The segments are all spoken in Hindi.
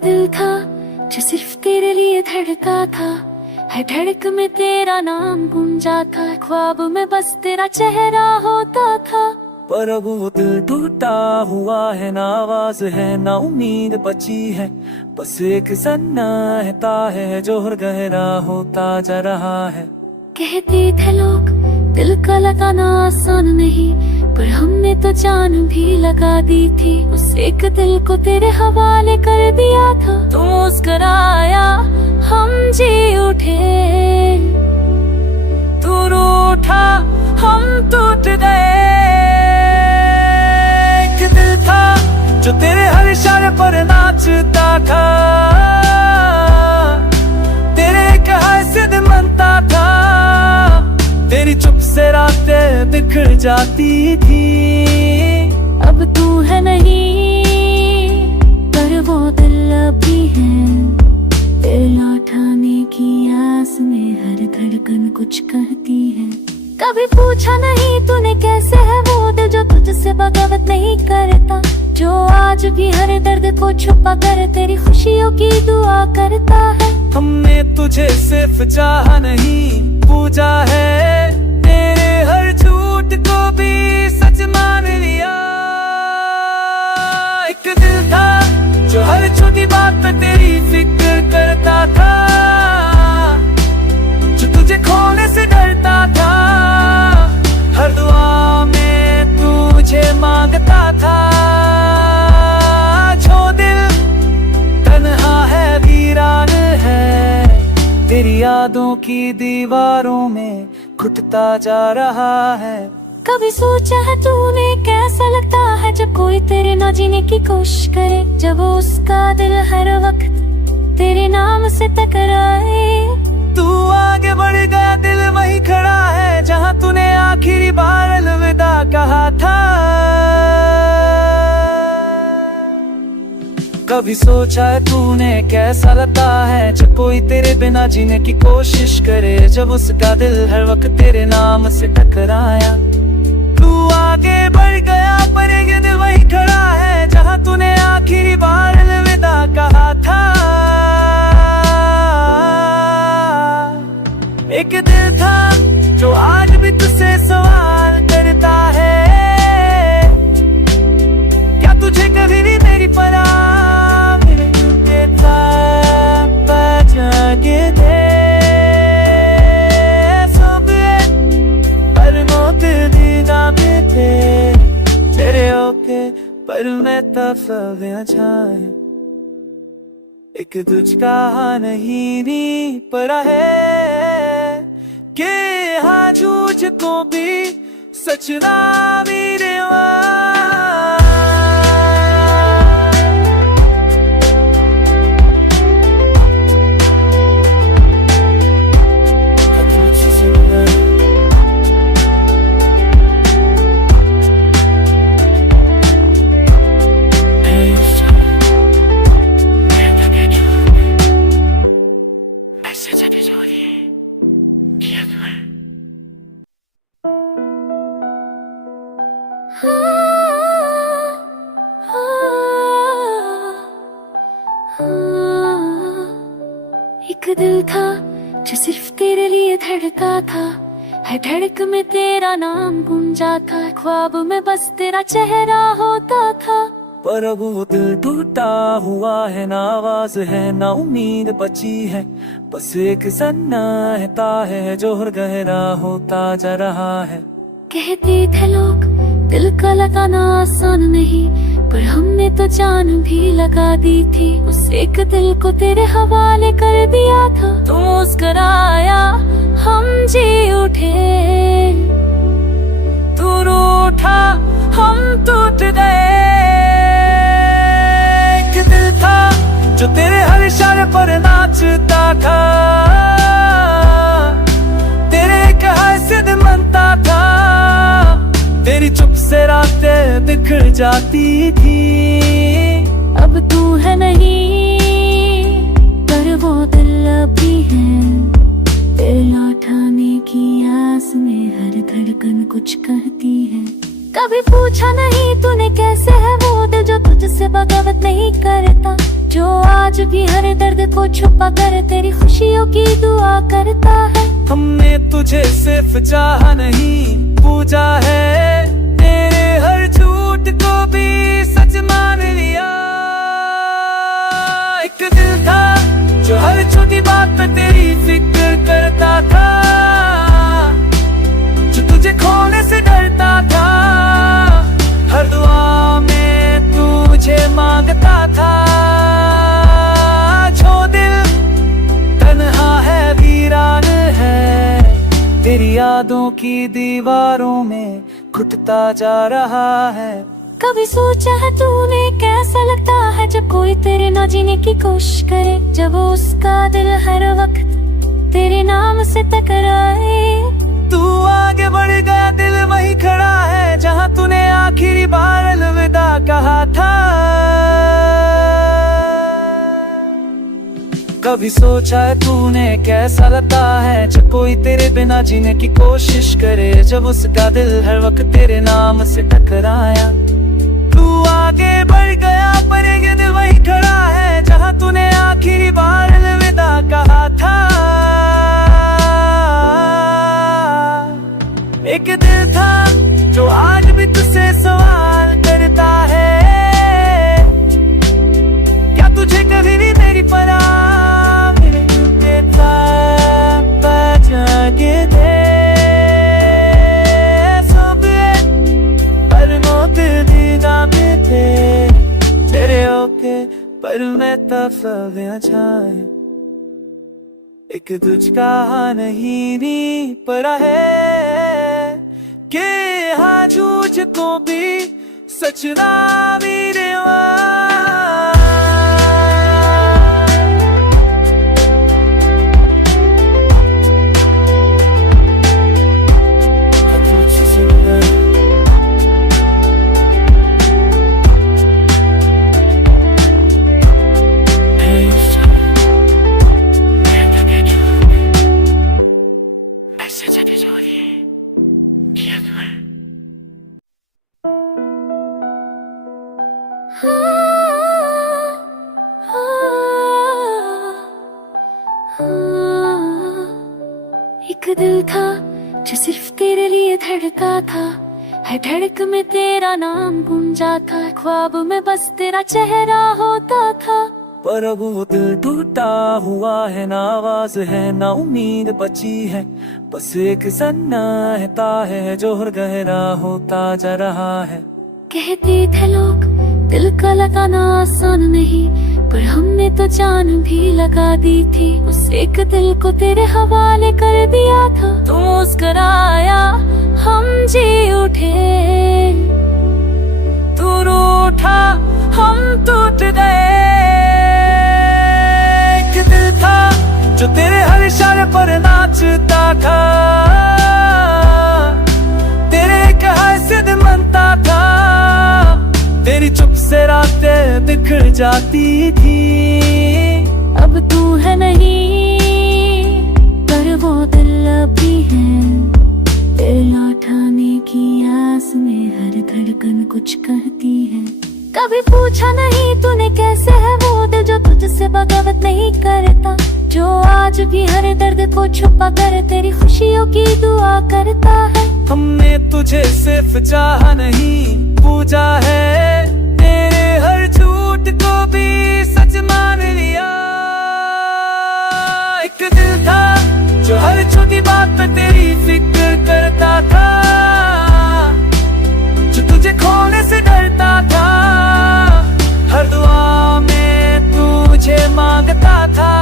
दिल था जो सिर्फ तेरे लिए धड़का था, हर धड़क में तेरा नाम गूंजा था, ख्वाब में बस तेरा चेहरा होता था। पर अब वो दिल टूटा हुआ है, ना आवाज है ना उम्मीद बची है, बस एक सन्नाटा है जो हर गहरा होता जा रहा है। कहते थे लोग दिल का लगाना आसान नहीं, पर हमने तो जान भी लगा दी थी। उस एक दिल को तेरे हवाले कर दिया था, तू मुस्कुराया हम जी उठे, तू रूठा हम टूट गए। एक दिल था जो तेरे हर इशारे पर नाचता था, तेरे एक हंस दिल मनता था, तेरी चुप से रातें बिखर जाती थी। अब तू है नहीं पर वो दिल अभी है, तेरे लौटाने की आस में हर धड़कन कुछ कहती है। कभी पूछा नहीं तूने कैसे है वो दिल जो तुझसे बगावत नहीं करता, जो आज भी हर दर्द को छुपा कर तेरी खुशियों की दुआ करता है। हमने तुझे सिर्फ चाहा नहीं पूजा है, तेरे हर झूठ को भी सच मान लिया। एक दिल था जो हर छोटी बात पे तेरी फिक्र करता था, जो तुझे खोने से डरता था, हर दुआ में तुझे मांगता था। जो दिल तन्हा है वीरान है, तेरी यादों की दीवारों में घुटता जा रहा है। कभी सोचा है तूने कैसा लगता है जब कोई तेरे ना जीने की कोशिश करे, जब उसका दिल हर वक्त तेरे नाम से टकराए। तू आगे बढ़ गया दिल वहीं खड़ा है जहां तूने आखिरी बार अलविदा कहा था। कभी सोचा है तूने कैसा लगता है जब कोई तेरे बिना जीने की कोशिश करे, जब उसका दिल हर वक्त तेरे नाम से टकराया। तू आगे बढ़ गया पर ये दिल वहीं खड़ा है जहां तूने आखिरी बार अलविदा कहा था। एक दिल था जो आज भी तुझसे सवाल करता है, क्या तुझे कभी भी मेरी परवाह देता जागे दे सब पर मौत दीना भी थे तेरे ओके पर मैं तब सब छाए। एक तुझका नहीं नी पड़ा है कि हाँ झूठ को भी सच ना मेरे एक दिल था जो सिर्फ तेरे लिए धड़का था, हर धड़क में तेरा नाम गूंजा था, ख्वाब में बस तेरा चेहरा होता था। पर अब वो दिल टूटा हुआ है, ना आवाज है ना उम्मीद बची है, बस एक सन्नाटा है जो हर गहरा होता जा रहा है। कहते थे लोग दिल का लगाना आसान नहीं, पर हमने तो जान भी लगा दी थी। उस एक दिल को तेरे हवाले कर दिया था, तू मुस्कुराया हम जी उठे, तू रूठा हम टूट गए। एक दिल था जो तेरे हर इशारे पर नाचता था, तेरे एक हंस दिल मनता था, तेरी चुप से रातें बिखर जाती थी। अब तू है नहीं पर वो दिल अभी है, तेरे लौटाने की आस में हर धड़कन कुछ कहती है। कभी पूछा नहीं तूने कैसे है वो दिल जो तुझसे बगावत नहीं करता, जो आज आज भी हर दर्द को छुपा कर तेरी खुशियों की दुआ करता है। हमने तुझे सिर्फ चाहा नहीं, पूजा है, तेरे हर झूठ को भी सच मान लिया। एक दिल था जो हर छोटी बात पे तेरी फिक्र करता था, जो तुझे खोने से डरता था, हर दुआ में तुझे मांगता था। जो दिल तन्हा है, वीरान है, तेरी यादों की दीवारों में घुटता जा रहा है। कभी सोचा है तूने कैसा लगता है जब कोई तेरे ना जीने की कोशिश करे, जब उसका दिल हर वक्त तेरे नाम से टकराए। तू आगे बढ़ गया, दिल वही खड़ा है जहाँ तूने आखिरी बार अलविदा कहा था। कभी सोचा है तूने कैसा लगता है जब कोई तेरे बिना जीने की कोशिश करे, जब उसका दिल हर वक्त तेरे नाम से टकराया। तू आगे बढ़ गया पर ये दिल वही खड़ा है जहाँ तूने आखिरी बार अलविदा कहा था। एक दिल था जो आज भी तुझसे सवाल करता है, क्या तुझे कभी भी मेरी पराग देता बजागे दे सब पर मौत दीदा में थे तेरे होके पर मैं तफव्या छाए। एक तुझका नहीं नी पड़ा है कि हाँ झूठ को भी सच ना मेरे एक दिल था जो सिर्फ तेरे लिए धड़का था, हर धड़क में तेरा नाम गूंजा था, ख्वाब में बस तेरा चेहरा होता था। पर अब वो दिल टूटा हुआ है, ना आवाज है ना उम्मीद बची है, बस एक सन्नाटा है जो हर गहरा होता जा रहा है। कहते थे लोग दिल का लगाना आसान नहीं, पर हमने तो जान भी लगा दी थी। उस एक दिल को तेरे हवाले कर दिया था। तू मुस्कुराया, हम जी उठे, तू रूठा, हम टूट गए। एक दिल था जो तेरे हर इशारे पर नाचता था, तेरे कहा से मनता था, तेरी चुप से रातें बिखर जाती थी। अब तू है नहीं पर वो दिल अभी है, तेरे लौटाने की आस में हर धड़कन कुछ कहती है। कभी पूछा नहीं तूने कैसे है वो दिल जो तुझसे बगावत नहीं करता, जो आज भी हर दर्द को छुपा कर तेरी खुशियों की दुआ करता है। हमने तुझे सिर्फ चाहा नहीं, पूजा है, तेरे हर झूठ को भी सच मान लिया। एक दिल था जो हर छोटी बात पे तेरी फिक्र करता था, जो तुझे खोने से डरता था, हर दुआ में तुझे मांगता था।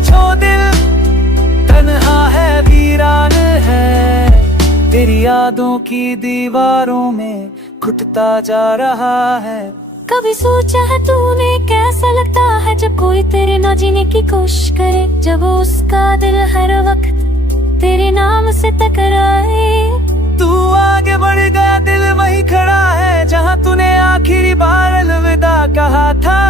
जो दिल तन्हा है, वीरान है, तेरी यादों की दीवारों में घुटता जा रहा है। कभी सोचा है तूने कैसा लगता है जब कोई तेरे ना जीने की कोशिश करे, जब उसका दिल हर वक्त तेरे नाम से टकराए। तू आगे बढ़ गया, दिल वही खड़ा है जहाँ तूने आखिरी बार अलविदा कहा था।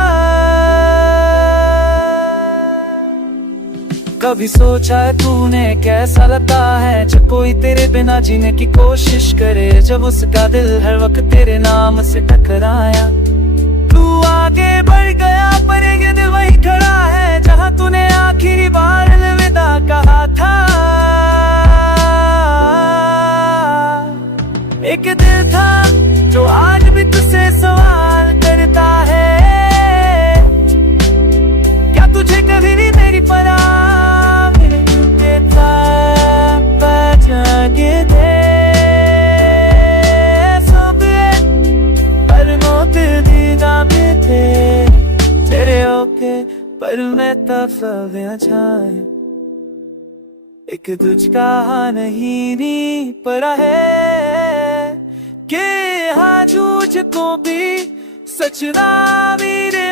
कभी सोचा है तूने कैसा लगता है जब कोई तेरे बिना जीने की कोशिश करे, जब उसका दिल हर वक्त तेरे नाम से टकराया। तू आगे बढ़ गया पर ये दिल वही खड़ा है जहां तूने आखिरी बार अलविदा कहा था। एक दिल था जो आज भी तुझसे सवाल करता है, क्या तुझे कभी भी मेरी पराग देता बजागे दे सब पर मोत दीदा भी थे तेरे ओके पर मैं तफव्या छाए एक तुझका नहीं नी परा है के हाँ झूठ को भी सच ना मेरे